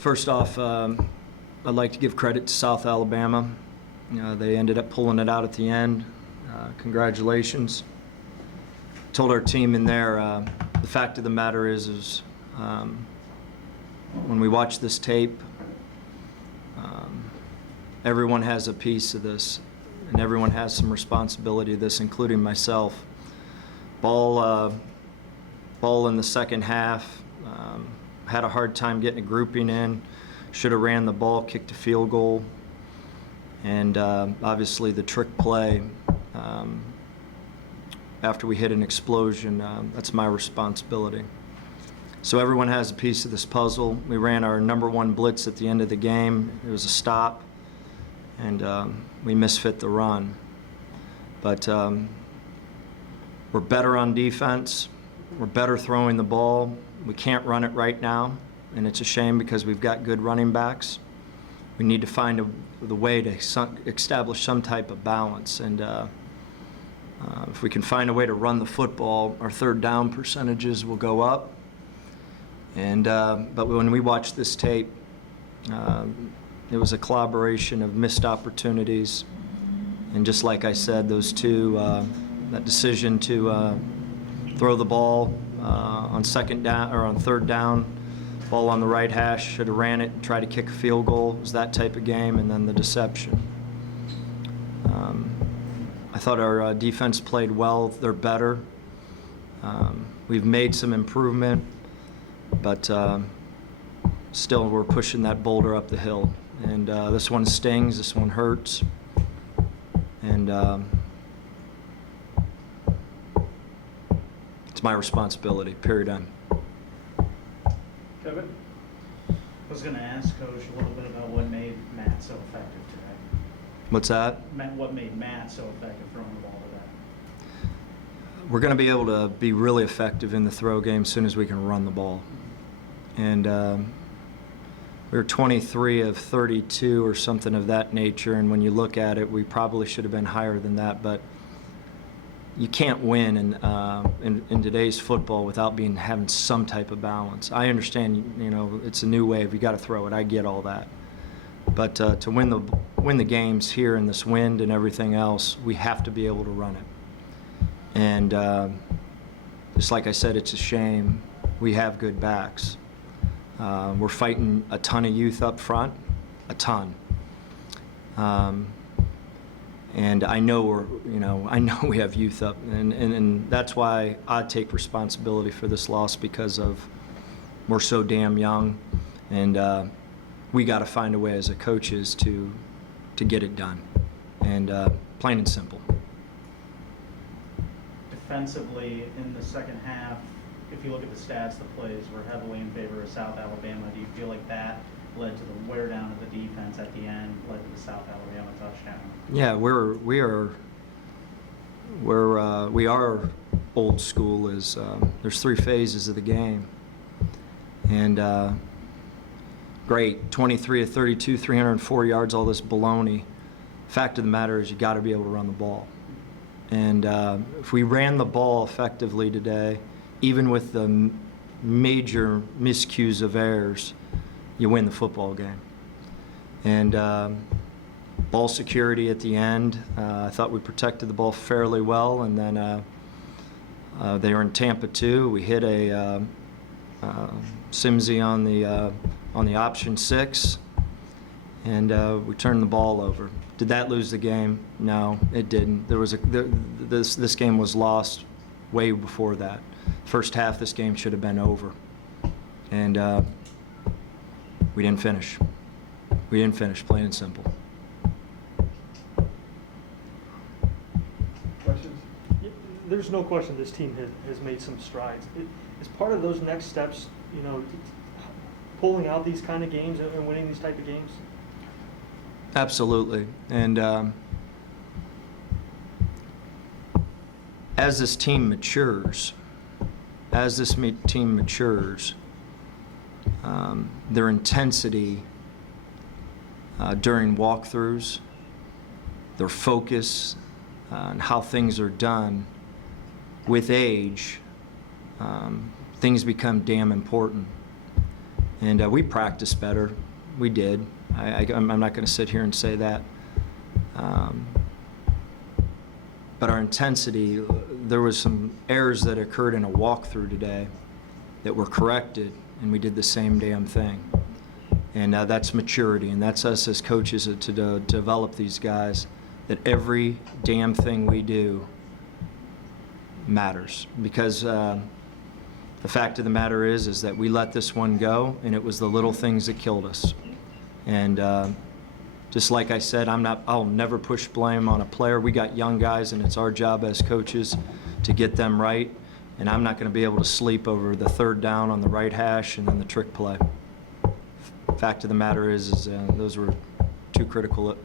First off, I'd like to give credit to South Alabama. They ended up pulling it out at the end. Congratulations. Told our team in there, the fact of the matter is when we watch this tape, everyone has a piece of this, and everyone has some responsibility of this, including myself. Ball in the second half, had a hard time getting a grouping in. Should have ran the ball, kicked a field goal, and obviously the trick play after we hit an explosion, that's my responsibility. So everyone has a piece of this puzzle. We ran our #1 blitz at the end of the game. It was a stop, and we misfit the run. But we're better on defense. We're better throwing the ball. We can't run it right now, and it's a shame because we've got good running backs. We need to find the way to establish some type of balance, and if we can find a way to run the football, our third down percentages will go up. And but when we watch this tape, it was a collaboration of missed opportunities, and just like I said, those two, that decision to throw the ball on second down or on third down, ball on the right hash, should have ran it and tried to kick a field goal. It was that type of game, and then the deception. I thought our defense played well. They're better. We've made some improvement, but still we're pushing that boulder up the hill. And this one stings, this one hurts. And it's my responsibility, period, end. Kevin? I was going to ask Coach a little bit about what made Matt so effective today. What's that? What made Matt so effective throwing the ball today? We're going to be able to be really effective in the throw game as soon as we can run the ball. And we were 23 of 32 or something of that nature, and when you look at it, we probably should have been higher than that, but you can't win in today's football without having some type of balance. I understand, it's a new wave. You got to throw it. I get all that, but to win the games here in this wind and everything else, we have to be able to run it. And just like I said, it's a shame. We have good backs. We're fighting a ton of youth up front, a ton. And I know we have youth up, and that's why I take responsibility for this loss, because we're so damn young, and we got to find a way as a coaches to get it done, and plain and simple. Defensively, in the second half, if you look at the stats, the plays were heavily in favor of South Alabama. Do you feel like that led to the wear down of the defense at the end, led to the South Alabama touchdown? Yeah, we are old school. There's 3 phases of the game, and great, 23 of 32, 304 yards, all this baloney. Fact of the matter is, you got to be able to run the ball, and if we ran the ball effectively today, even with the major miscues of errors, you win the football game. And ball security at the end, I thought we protected the ball fairly well, and then they were in Tampa too. We hit a Simsy on the option 6, and we turned the ball over. Did that lose the game? No, it didn't. This game was lost way before that. First half, this game should have been over, and we didn't finish. We didn't finish, plain and simple. Questions? There's no question this team has made some strides. Is part of those next steps, pulling out these kind of games and winning these type of games? Absolutely. And as this team matures, their intensity during walkthroughs, their focus on how things are done, with age, things become damn important. And we practiced better. We did. I'm not going to sit here and say that. But our intensity, there was some errors that occurred in a walkthrough today that were corrected, and we did the same damn thing. And that's maturity, and that's us as coaches to develop these guys, that every damn thing we do matters. Because the fact of the matter is that we let this one go, and it was the little things that killed us. And just like I said, I'll never push blame on a player. We got young guys, and it's our job as coaches to get them right. And I'm not going to be able to sleep over the third down on the right hash and then the trick play. Fact of the matter is those were two critical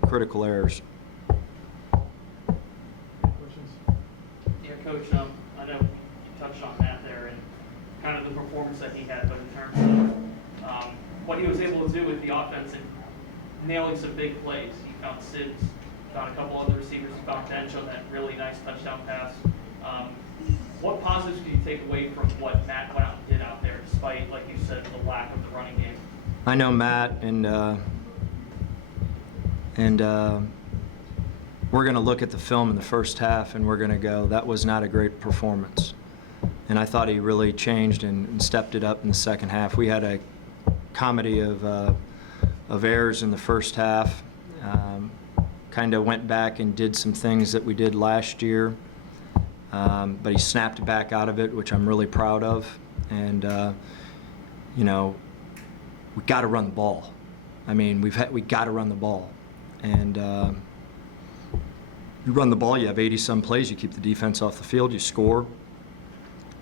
errors. Questions? Yeah, Coach, I know you touched on that there and kind of the performance that he had, but in terms of what he was able to do with the offense and nailing some big plays. He found Sims, found a couple other receivers, he found Bench on that really nice touchdown pass. What positives can you take away from what Matt went out and did out there, despite, like you said, the lack of the running game? I know Matt, and we're going to look at the film in the first half, and we're going to go, that was not a great performance. And I thought he really changed and stepped it up in the second half. We had a comedy of errors in the first half. Kind of went back and did some things that we did last year, but he snapped back out of it, which I'm really proud of. And you know, we got to run the ball. I mean, we got to run the ball, and you run the ball. You have 80-some plays. You keep the defense off the field. You score.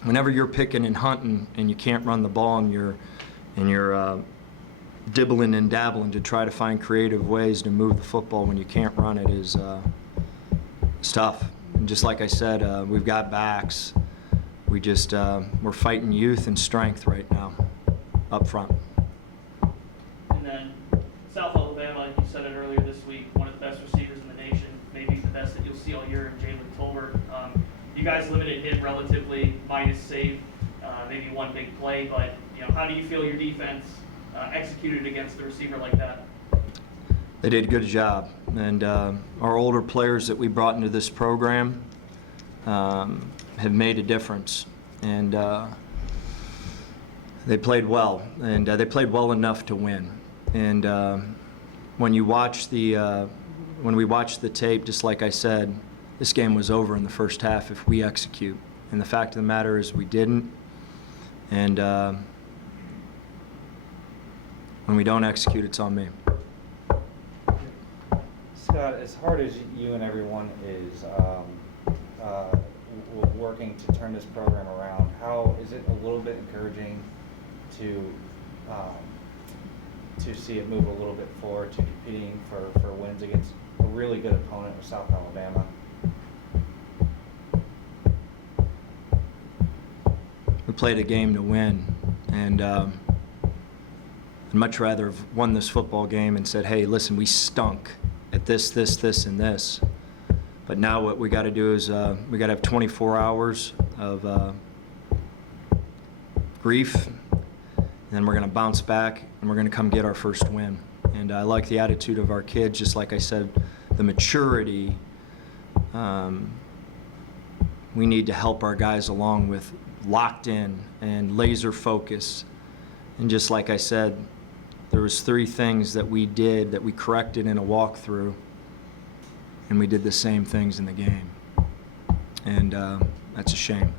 Whenever you're picking and hunting and you can't run the ball, and you're dibbling and dabbling to try to find creative ways to move the football when you can't run it is it's tough. And just like I said, we've got backs. We're fighting youth and strength right now up front. And then South Alabama, you said it earlier this week, one of the best receivers in the nation, maybe the best that you'll see all year in Jalen Tolbert. You guys limited him relatively, minus save, maybe one big play, but how do you feel your defense executed against a receiver like that? They did a good job, and our older players that we brought into this program have made a difference, and they played well, and they played well enough to win. And when we watched the tape, just like I said, this game was over in the first half if we execute. And the fact of the matter is we didn't. And when we don't execute, it's on me. Scott, as hard as you and everyone is working to turn this program around, how is it a little bit encouraging to see it move a little bit forward to competing for wins against a really good opponent with South Alabama? We played a game to win, and I'd much rather have won this football game and said, hey, listen, we stunk at this, and this. But now what we got to do is we got to have 24 hours of grief, and then we're going to bounce back, and we're going to come get our first win. And I like the attitude of our kids, just like I said, the maturity. We need to help our guys along with locked in and laser focus. And just like I said, there was 3 things that we did that we corrected in a walkthrough, and we did the same things in the game. And that's a shame.